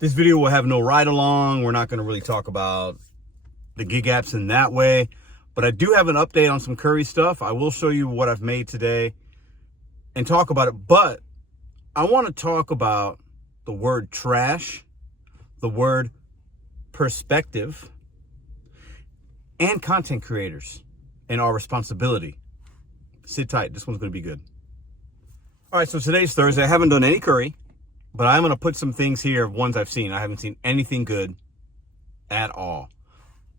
This video will have no ride along. We're not going to really talk about the gig apps in that way. But I do have an update on some CURRI stuff. I will show you what I've made today and talk about it. But I want to talk about the word trash, the word perspective, and content creators and our responsibility. Sit tight. This one's going to be good. All right, so today's Thursday. I haven't done any CURRI, but I'm going to put some things here, ones I've seen. I haven't seen anything good at all.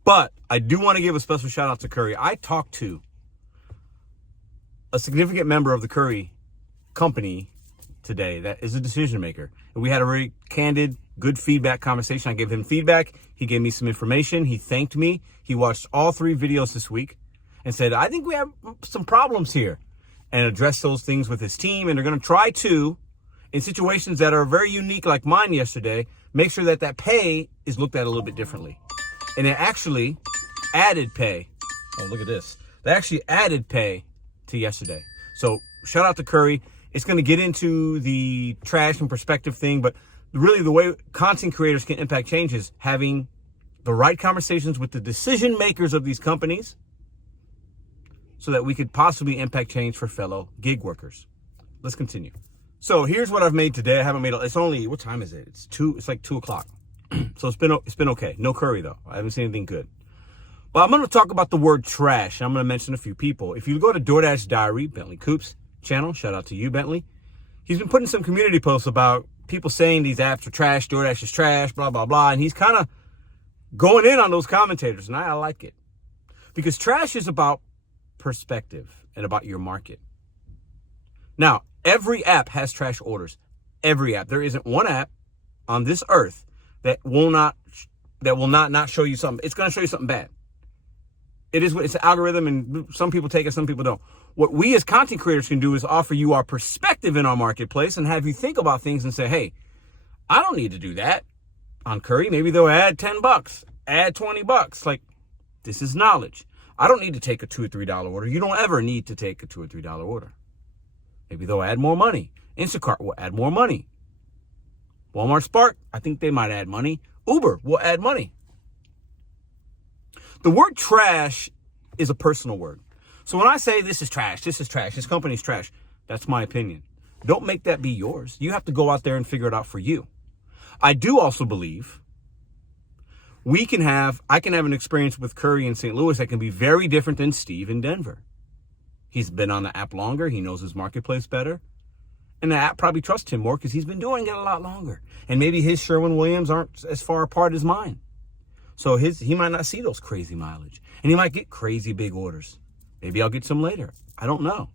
But I do want to give a special shout out to CURRI. I talked to a significant member of the CURRI company today that is a decision maker. And we had a very candid, good feedback conversation. I gave him feedback. He gave me some information. He thanked me. He watched all 3 videos this week and said, I think we have some problems here, and addressed those things with his team. And they're going to try to, in situations that are very unique like mine yesterday, make sure that that pay is looked at a little bit differently. And it actually added pay. Oh, look at this. They actually added pay to yesterday. So shout out to CURRI. It's going to get into the trash and perspective thing, but really the way content creators can impact change is having the right conversations with the decision makers of these companies so that we could possibly impact change for fellow gig workers. Let's continue. So here's what I've made today. I haven't made it's only, what time is it? It's like 2 o'clock. So it's been okay. No CURRI though. I haven't seen anything good. But I'm going to talk about the word trash. I'm going to mention a few people. If you go to DoorDash Diary, Bentley Coop's channel, shout out to you, Bentley. He's been putting some community posts about people saying these apps are trash, DoorDash is trash, blah, blah, blah. And he's kind of going in on those commentators. And I like it. Because trash is about perspective and about your market. Now, every app has trash orders. Every app. There isn't one app on this earth that will not show you something. It's going to show you something bad. It's an algorithm, and some people take it, some people don't. What we as content creators can do is offer you our perspective in our marketplace and have you think about things and say, hey, I don't need to do that on CURRI. Maybe they'll add $10, add $20. Like, this is knowledge. I don't need to take a $2 or $3 order. You don't ever need to take a $2 or $3 order. Maybe they'll add more money. Instacart will add more money. Walmart Spark, I think they might add money. Uber will add money. The word trash is a personal word. So when I say this is trash, this company's trash, that's my opinion. Don't make that be yours. You have to go out there and figure it out for you. I do also believe I can have an experience with CURRI in St. Louis that can be very different than Steve in Denver. He's been on the app longer. He knows his marketplace better. And the app probably trusts him more because he's been doing it a lot longer. And maybe his Sherwin-Williams aren't as far apart as mine. So he might not see those crazy mileage. And he might get crazy big orders. Maybe I'll get some later. I don't know.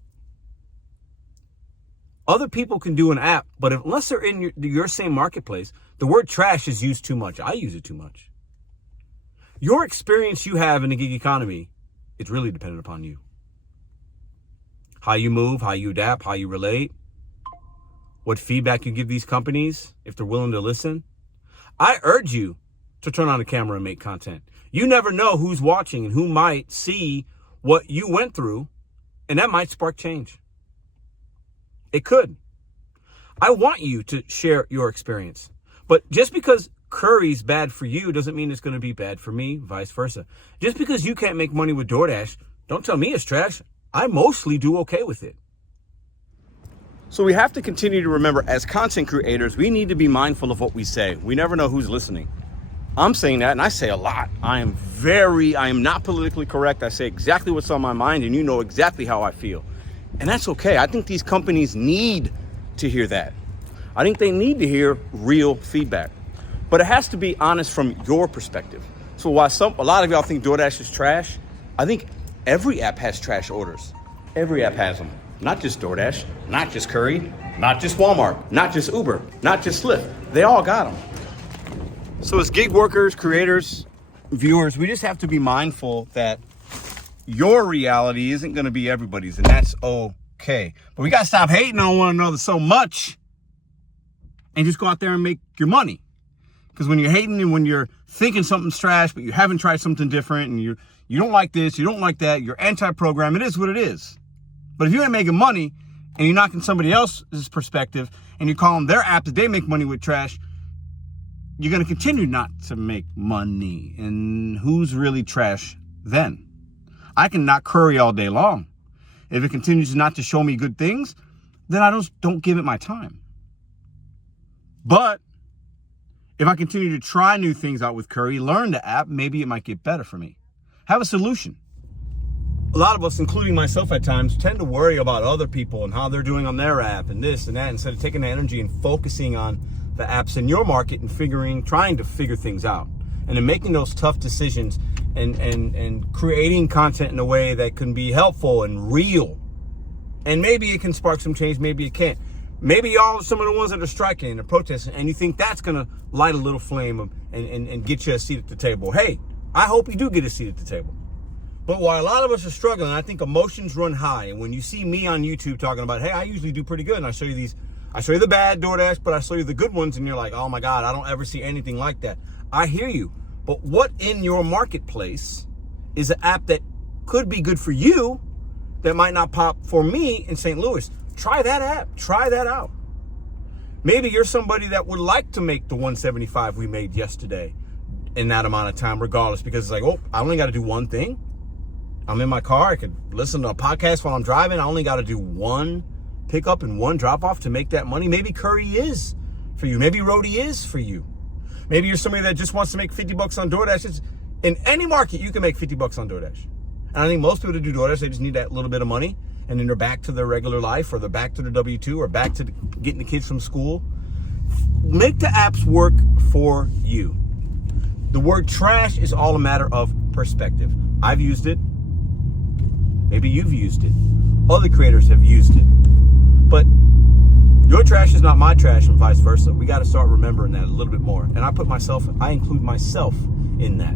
Other people can do an app, but unless they're in your same marketplace, the word trash is used too much. I use it too much. Your experience you have in the gig economy, it's really dependent upon you. How you move, how you adapt, how you relate, what feedback you give these companies, if they're willing to listen. I urge you to turn on the camera and make content. You never know who's watching and who might see what you went through, and that might spark change. It could. I want you to share your experience. But just because CURRI's bad for you doesn't mean it's going to be bad for me, vice versa. Just because you can't make money with DoorDash, don't tell me it's trash. I mostly do okay with it. So we have to continue to remember, as content creators, we need to be mindful of what we say. We never know who's listening. I'm saying that, and I say a lot. I am not politically correct. I say exactly what's on my mind, and you know exactly how I feel. And that's okay. I think these companies need to hear that. I think they need to hear real feedback. But it has to be honest from your perspective. So while a lot of y'all think DoorDash is trash, I think every app has trash orders. Every app has them. Not just DoorDash, not just CURRI, not just Walmart, not just Uber, not just Lyft. They all got them. So as gig workers, creators, viewers, we just have to be mindful that your reality isn't going to be everybody's, and that's okay. But we got to stop hating on one another so much and just go out there and make your money. Because when you're hating and when you're thinking something's trash, but you haven't tried something different, and you don't like this, you don't like that, you're anti-program, it is what it is. But if you ain't making money and you're knocking somebody else's perspective and you're calling their app that they make money with trash, you're going to continue not to make money. And who's really trash then? I can knock Curry all day long. If it continues not to show me good things, then I don't give it my time. But if I continue to try new things out with Curry, learn the app, maybe it might get better for me. Have a solution. A lot of us, including myself at times, tend to worry about other people and how they're doing on their app and this and that, instead of taking the energy and focusing on the apps in your market and trying to figure things out. And then making those tough decisions and creating content in a way that can be helpful and real. And maybe it can spark some change, maybe it can't. Maybe y'all are some of the ones that are striking and are protesting, and you think that's going to light a little flame and get you a seat at the table. Hey, I hope you do get a seat at the table. But while a lot of us are struggling, I think emotions run high. And when you see me on YouTube talking about, hey, I usually do pretty good, and I show you the bad DoorDash, but I show you the good ones, and you're like, oh my God, I don't ever see anything like that. I hear you. But what in your marketplace is an app that could be good for you that might not pop for me in St. Louis? Try that app. Try that out. Maybe you're somebody that would like to make the 175 we made yesterday in that amount of time, regardless, because it's like, oh, I only got to do one thing. I'm in my car. I could listen to a podcast while I'm driving. I only got to do one pickup and one drop off to make that money. Maybe Curry is for you. Maybe Roadie is for you. Maybe you're somebody that just wants to make 50 bucks on DoorDash. In any market, you can make 50 bucks on DoorDash. And I think most people that do DoorDash, they just need that little bit of money, and then they're back to their regular life, or they're back to their W-2, or back to getting the kids from school. Make the apps work for you. The word trash is all a matter of perspective. I've used it. Maybe you've used it. Other creators have used it. But your trash is not my trash, and vice versa. We got to start remembering that a little bit more. And I include myself in that.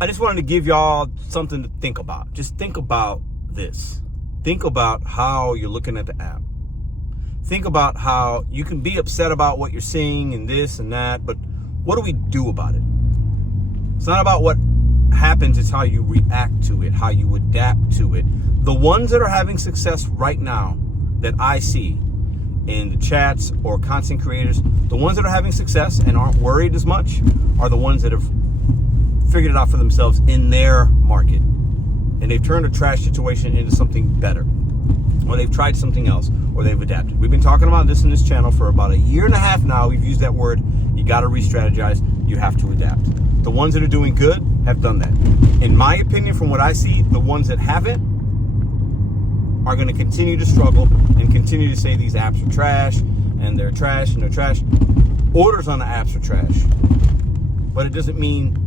I just wanted to give y'all something to think about. Just think about this. Think about how you're looking at the app. Think about how you can be upset about what you're seeing and this and that, but what do we do about it? It's not about what happens, it's how you react to it, how you adapt to it. The ones that are having success right now that I see in the chats or content creators, the ones that are having success and aren't worried as much are the ones that have figured it out for themselves in their market. And they've turned a trash situation into something better. Or they've tried something else, or they've adapted. We've been talking about this in this channel for about 1.5 years now. We've used that word. You got to re-strategize. You have to adapt. The ones that are doing good have done that. In my opinion, from what I see, the ones that haven't are going to continue to struggle and continue to say these apps are trash, and they're trash, and they're trash. Orders on the apps are trash. But it doesn't mean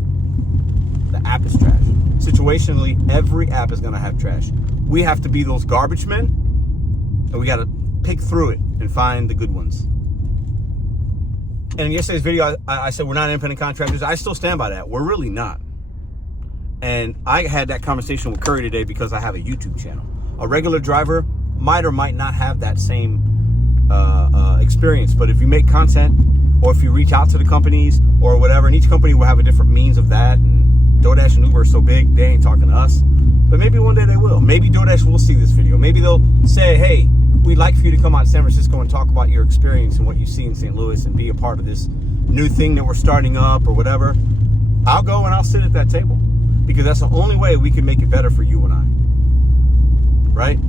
the app is trash. Situationally, every app is going to have trash. We have to be those garbage men, and we got to pick through it and find the good ones. And in yesterday's video, I said we're not independent contractors. I still stand by that. We're really not. And I had that conversation with Curry today because I have a YouTube channel. A regular driver might or might not have that same experience. But if you make content, or if you reach out to the companies or whatever, and each company will have a different means of that, and DoorDash and Uber are so big, they ain't talking to us. But maybe one day they will. Maybe DoorDash will see this video. Maybe they'll say, hey, we'd like for you to come out to San Francisco and talk about your experience and what you see in St. Louis and be a part of this new thing that we're starting up or whatever. I'll go and I'll sit at that table, because that's the only way we can make it better for you and I, right?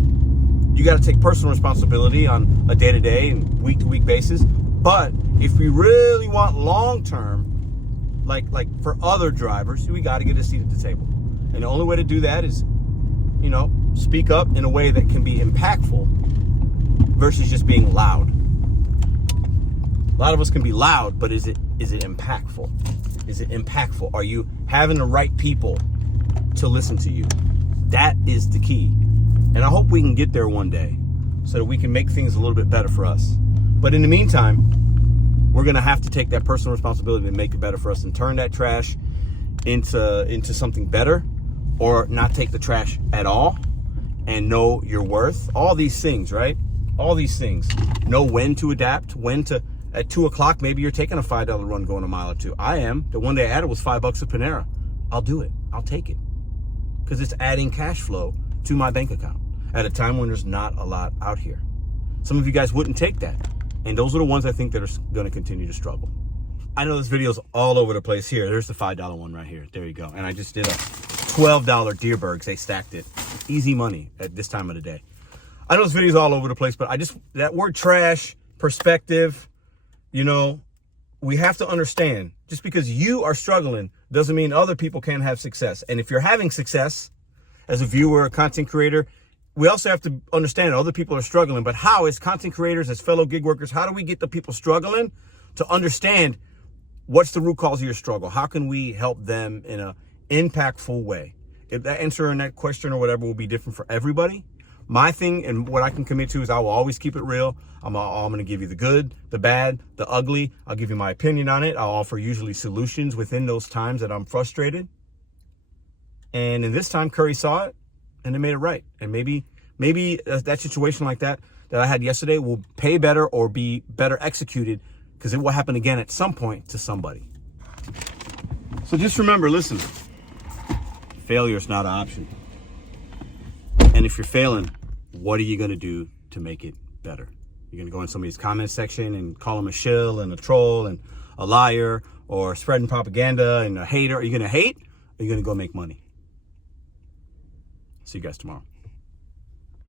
You got to take personal responsibility on a day-to-day and week-to-week basis. But if we really want long-term, like for other drivers, we got to get a seat at the table. And the only way to do that is, speak up in a way that can be impactful versus just being loud. A lot of us can be loud, but is it impactful? Is it impactful? Are you having the right people to listen to you? That is the key. And I hope we can get there one day so that we can make things a little bit better for us. But in the meantime, we're going to have to take that personal responsibility to make it better for us and turn that trash into something better, or not take the trash at all and know your worth. All these things, right? All these things. Know when to adapt, at 2 o'clock, maybe you're taking a $5 run going a mile or two. I am. The one day I added was $5 at Panera. I'll do it. I'll take it. Because it's adding cash flow to my bank account at a time when there's not a lot out here. Some of you guys wouldn't take that. And those are the ones I think that are going to continue to struggle. I know this video's all over the place. Here, there's the $5 one right here. There you go. And I just did a $12 Deerbergs. They stacked it. Easy money at this time of the day. I know this video's all over the place, but that word trash, perspective, you know, we have to understand, just because you are struggling doesn't mean other people can't have success. And if you're having success as a viewer, a content creator, we also have to understand other people are struggling. But how, as content creators, as fellow gig workers, how do we get the people struggling to understand what's the root cause of your struggle? How can we help them in an impactful way? If that answer in that question or whatever will be different for everybody, my thing and what I can commit to is I will always keep it real. I'm going to give you the good, the bad, the ugly. I'll give you my opinion on it. I'll offer usually solutions within those times that I'm frustrated. And in this time, Curry saw it and they made it right. And maybe that situation like that I had yesterday will pay better or be better executed, because it will happen again at some point to somebody. So just remember, listen, failure is not an option. And if you're failing, what are you going to do to make it better? You're going to go in somebody's comment section and call them a shill and a troll and a liar or spreading propaganda and a hater. Are you going to hate, or are you going to go make money? See you guys tomorrow.